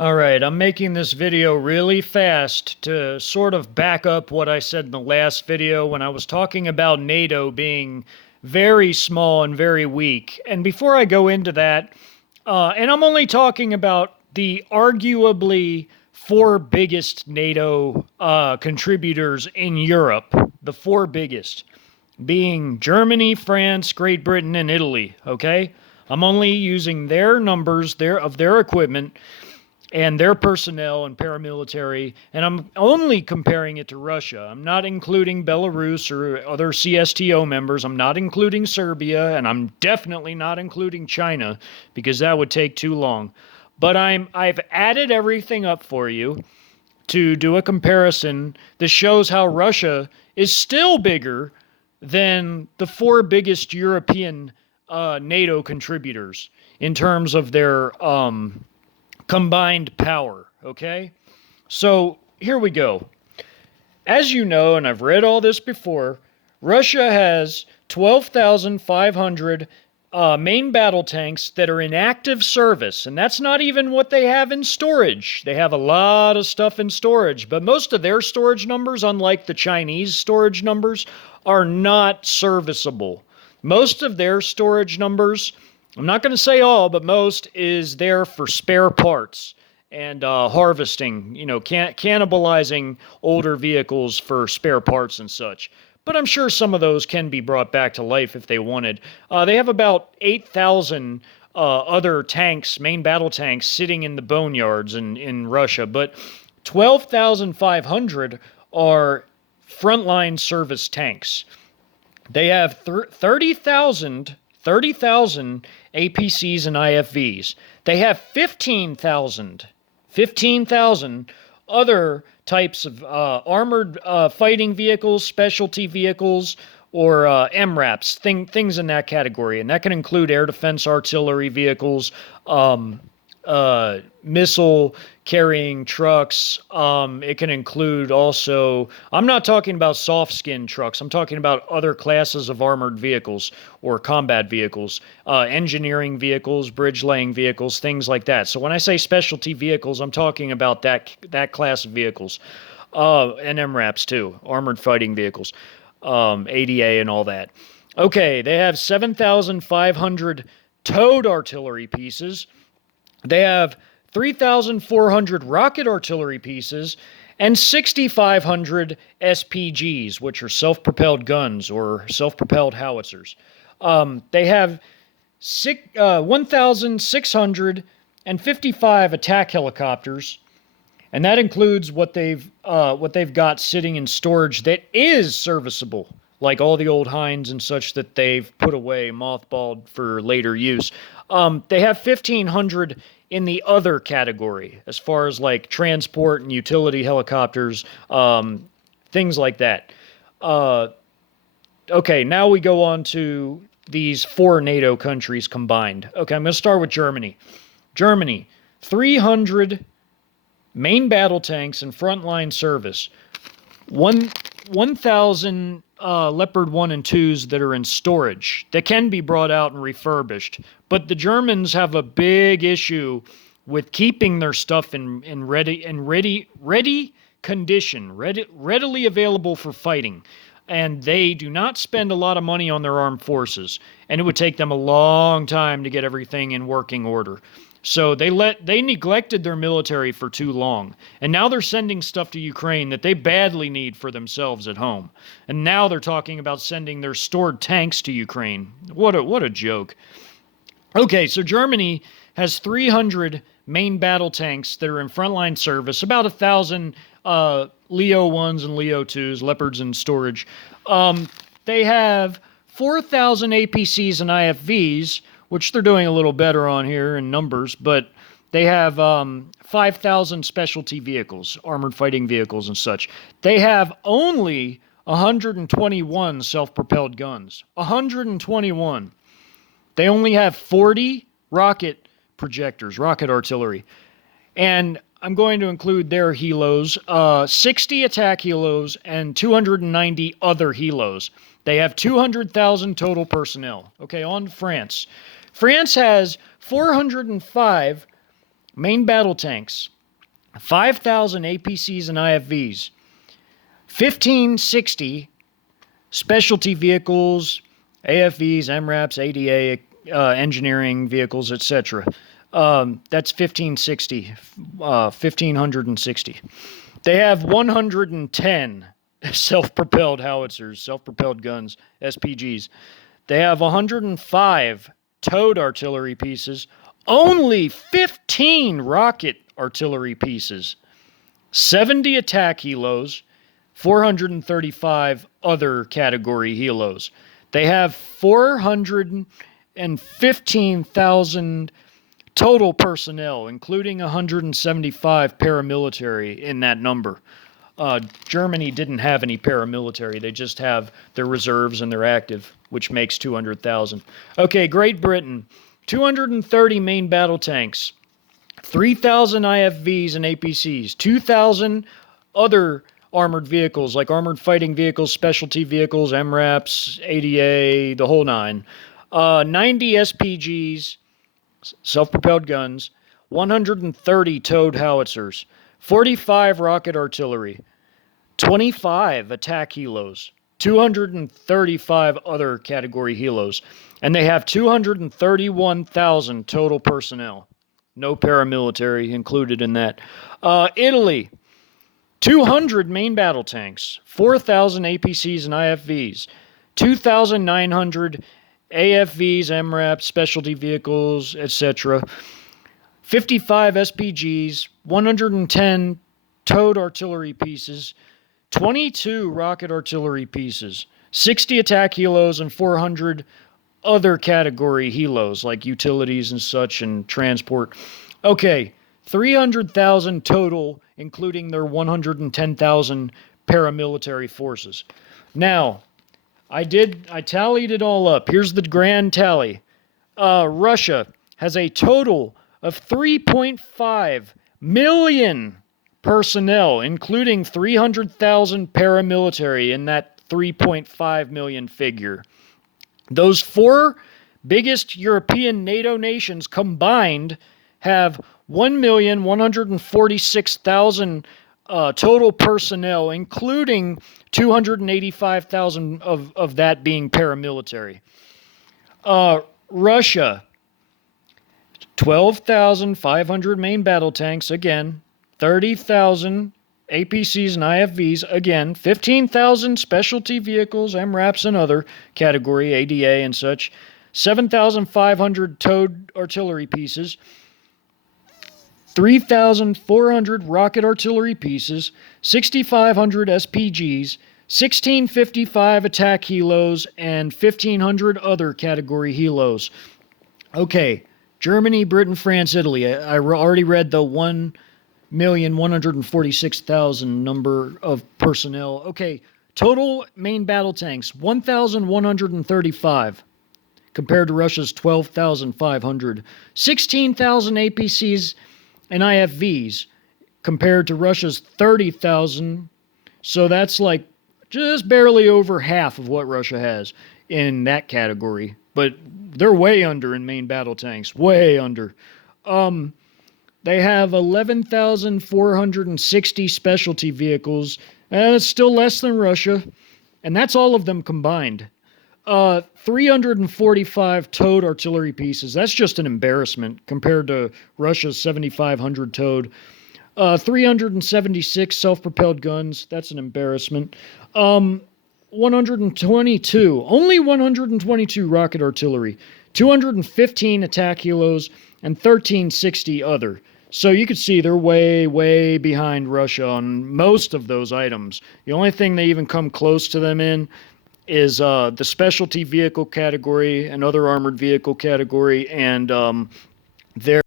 Alright, I'm making this video really fast to sort of back up what I said in the last video when I was talking about NATO being very small and very weak. And before I go into that, and I'm only talking about the arguably four biggest NATO contributors in Europe, the four biggest, being Germany, France, Great Britain, and Italy, okay? I'm only using their numbers of their equipment and their personnel and paramilitary, and I'm only comparing it to Russia. I'm not including Belarus or other CSTO members. I'm not including Serbia, and I'm definitely not including China because that would take too long. But I've added everything up for you to do a comparison that shows how Russia is still bigger than the four biggest European NATO contributors in terms of their combined power, okay? So here we go. As you know, and I've read all this before, Russia has 12,500 main battle tanks that are in active service, and that's not even what they have in storage. They have a lot of stuff in storage, but most of their storage numbers, unlike the Chinese storage numbers, are not serviceable. Most of their storage numbers, I'm not going to say all, but most, is there for spare parts and harvesting, cannibalizing older vehicles for spare parts and such. But I'm sure some of those can be brought back to life if they wanted. They have about 8,000 other tanks, main battle tanks, sitting in the boneyards in Russia, but 12,500 are frontline service tanks. They have 30,000 APCs and IFVs. They have 15,000 other types of armored fighting vehicles, specialty vehicles, or MRAPs, things in that category. And that can include air defense artillery vehicles, missile carrying trucks. It can include also, I'm not talking about soft skin trucks. I'm talking about other classes of armored vehicles or combat vehicles, engineering vehicles, bridge laying vehicles, things like that. So when I say specialty vehicles, I'm talking about that class of vehicles, and MRAPs too, armored fighting vehicles, ADA and all that. Okay, they have 7,500 towed artillery pieces. They have 3,400 rocket artillery pieces and 6,500 SPGs, which are self-propelled guns or self-propelled howitzers. They have 1,655 attack helicopters, and that includes what they've got sitting in storage that is serviceable, like all the old Hinds and such that they've put away, mothballed for later use. They have 1,500 in the other category, as far as like transport and utility helicopters, things like that. Okay, now we go on to these four NATO countries combined. Okay, I'm going to start with Germany. Germany, 300 main battle tanks in frontline service. 1,000 Leopard 1 and 2s that are in storage that can be brought out and refurbished. But the Germans have a big issue with keeping their stuff in ready condition, readily available for fighting. And they do not spend a lot of money on their armed forces. And it would take them a long time to get everything in working order. So they neglected their military for too long. And now they're sending stuff to Ukraine that they badly need for themselves at home. And now they're talking about sending their stored tanks to Ukraine. What a joke. Okay, so Germany has 300 main battle tanks that are in frontline service, about 1,000 Leo 1s and Leo 2s, Leopards in storage. They have 4,000 APCs and IFVs, which they're doing a little better on here in numbers, but they have 5,000 specialty vehicles, armored fighting vehicles and such. They have only 121 self-propelled guns. 121. They only have 40 rocket projectors, rocket artillery. And I'm going to include their helos, 60 attack helos and 290 other helos. They have 200,000 total personnel. Okay, on to France. France has 405 main battle tanks, 5,000 APCs and IFVs, 1,560 specialty vehicles, AFVs, MRAPs, ADA, engineering vehicles, etc. That's 1,560, 1,560. They have 110 self-propelled howitzers, self-propelled guns, SPGs. They have 105 towed artillery pieces, only 15 rocket artillery pieces, 70 attack helos, 435 other category helos. They have 415,000 total personnel, including 175 paramilitary in that number. Germany didn't have any paramilitary. They just have their reserves and their active, which makes 200,000. Okay, Great Britain, 230 main battle tanks, 3,000 IFVs and APCs, 2,000 other armored vehicles like armored fighting vehicles, specialty vehicles, MRAPs, ADA, the whole nine. 90 SPGs, self-propelled guns, 130 towed howitzers, 45 rocket artillery, 25 attack helos, 235 other category helos, and they have 231,000 total personnel. No paramilitary included in that. Italy, 200 main battle tanks, 4,000 APCs and IFVs, 2,900 AFVs, MRAPs, specialty vehicles, etc., 55 SPGs, 110 towed artillery pieces, 22 rocket artillery pieces, 60 attack helos, and 400 other category helos like utilities and such and transport. Okay, 300,000 total, including their 110,000 paramilitary forces. Now, I tallied it all up. Here's the grand tally. Russia has a total of 3.5 million personnel, including 300,000 paramilitary in that 3.5 million figure. Those four biggest European NATO nations combined have 1,146,000 total personnel, including 285,000 of that being paramilitary. Russia, 12,500 main battle tanks, again, 30,000 APCs and IFVs, again, 15,000 specialty vehicles, MRAPs and other category, ADA and such, 7,500 towed artillery pieces, 3,400 rocket artillery pieces, 6,500 SPGs, 1,655 attack helos, and 1,500 other category helos. Okay, Germany, Britain, France, Italy. I already read the 1,146,000 number of personnel. Okay, total main battle tanks, 1,135 compared to Russia's 12,500. 16,000 APCs and IFVs compared to Russia's 30,000. So that's like just barely over half of what Russia has in that category. But they're way under in main battle tanks, way under. They have 11,460 specialty vehicles, and it's still less than Russia, and that's all of them combined. 345 towed artillery pieces. That's just an embarrassment compared to Russia's 7,500 towed. 376 self-propelled guns. That's an embarrassment. 122, only 122 rocket artillery, 215 attack helos, and 1,360 other. So you could see they're way, way behind Russia on most of those items. The only thing they even come close to them in is the specialty vehicle category and other armored vehicle category, and their